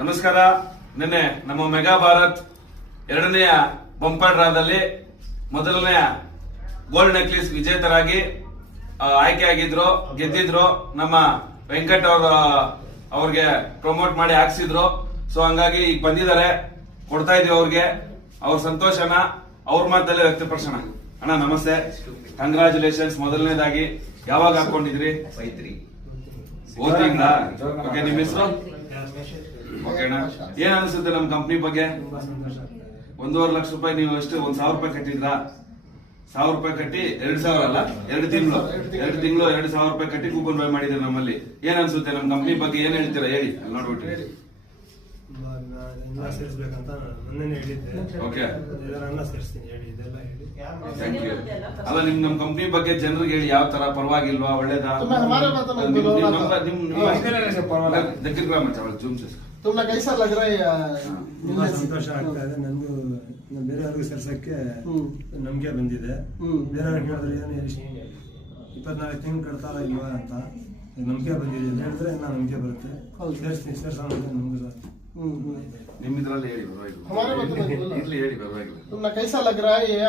ನಮಸ್ಕಾರ. ನಿನ್ನೆ ನಮ್ಮ ಮೆಗಾ ಭಾರತ್ ಎರಡನೆಯ ಬಂಪರ್ ಡ್ರಾದಲ್ಲಿ ಮೊದಲನೆಯ ಗೋಲ್ಡ್ ನೆಕ್ಲೆಸ್ ವಿಜೇತರಾಗಿ ಆಯ್ಕೆಯಾಗಿದ್ರು, ಗೆದ್ದಿದ್ರು. ನಮ್ಮ ವೆಂಕಟ್ ಅವ್ರಿಗೆ ಪ್ರಮೋಟ್ ಮಾಡಿ ಹಾಕ್ಸಿದ್ರು. ಸೊ ಹಂಗಾಗಿ ಈಗ ಬಂದಿದ್ದಾರೆ, ಕೊಡ್ತಾ ಇದೀವಿ ಅವ್ರಿಗೆ. ಅವ್ರ ಸಂತೋಷನ ಅವ್ರ ಮಾತಲ್ಲೇ ವ್ಯಕ್ತಪಡಿಸೋಣ. ಅಣ್ಣ ನಮಸ್ತೆ, ಕಂಗ್ರಾಚುಲೇಷನ್ಸ್. ಮೊದಲನೇದಾಗಿ ಯಾವಾಗ ಹಾಕೊಂಡಿದ್ರಿ? ಓದ್ತಿಂದ. ಓಕೆ, ನಿಮ್ಮ ಹೆಸರು? ಓಕೆ ಅಣ್ಣ, ಏನ್ ಅನಿಸುತ್ತೆ ನಮ್ಮ ಕಂಪ್ನಿ ಬಗ್ಗೆ? 1.5 ಲಕ್ಷ ರೂಪಾಯಿ ನೀವು ಎಷ್ಟು 1,000 ರೂಪಾಯಿ ಕಟ್ಟಿದ್ರಾ? 1,000 ರೂಪಾಯಿ ಕಟ್ಟಿ 2,000 ಅಲ್ಲ, 2 ತಿಂಗಳು 2,000 ರೂಪಾಯಿ ಕಟ್ಟಿ ಕೂಪನ್ ಬೈ ಮಾಡಿದ್ರೆ ನಮ್ಮಲ್ಲಿ. ಏನ್ ಅನ್ಸುತ್ತೆ ನಮ್ಮ ಕಂಪ್ನಿ ಬಗ್ಗೆ? ಏನ್ ಹೇಳ್ತೀರಾ ಹೇಳಿ, ಅಲ್ಲಿ ನೋಡ್ಬಿಟ್ಟು ಹೇಳಿ. ಸೇರಿಸ್ಬೇಕಂತ ಮೊನ್ನೆ ಹೇಳಿದ್ದೆ. ಓಕೆ, ಸೇರಿಸ್ತೀನಿ ಹೇಳಿ, ಇದೆಲ್ಲ ಹೇಳಿ. Thank you. ಅಲ್ಲ, ನಮ್ಮ ಕಂಪ್ನಿ ಬಗ್ಗೆ ಜನರಿಗೆ ಹೇಳಿ, ಯಾವ ತರ ಪರವಾಗಿಲ್ವಾ, ಒಳ್ಳೇದಾ? ದಕ್ಷಿಣ ಗ್ರಾಮ ಜೂಮ್ ತುಂಬಾ कैसा लग रहा है? ತುಂಬಾ ಸಂತೋಷ ಆಗ್ತಾ ಇದೆ. ನನಗೂ ಬೇರೆಯವ್ರಿಗೆ ಸೇರ್ಸಕ್ಕೆ ನಂಬಿಕೆ ಬಂದಿದೆ. ಬೇರೆಯವ್ರಿಗೆ ಹೇಳಿದ್ರೆ ಏನು 24 ತಿಂಗಳು ಕಟ್ತಾರ ಇಲ್ವಾ ಅಂತ ನಂಬಿಕೆ ಬಂದಿದೆ. ಹೇಳಿದ್ರೆ ಇನ್ನ ನಂಬಿಕೆ ಬರುತ್ತೆ. ಸೇರ್ಸೋಣ ನಮ್ಗೆ. ನಿಮ್ ಇದ್ರಲ್ಲಿ ಹೇಳಿ ಪರವಾಗಿಲ್ಲ, ಇರ್ಲಿ ಹೇಳಿ ಪರವಾಗಿಲ್ಲ. तुमने कैसा लग रहा है?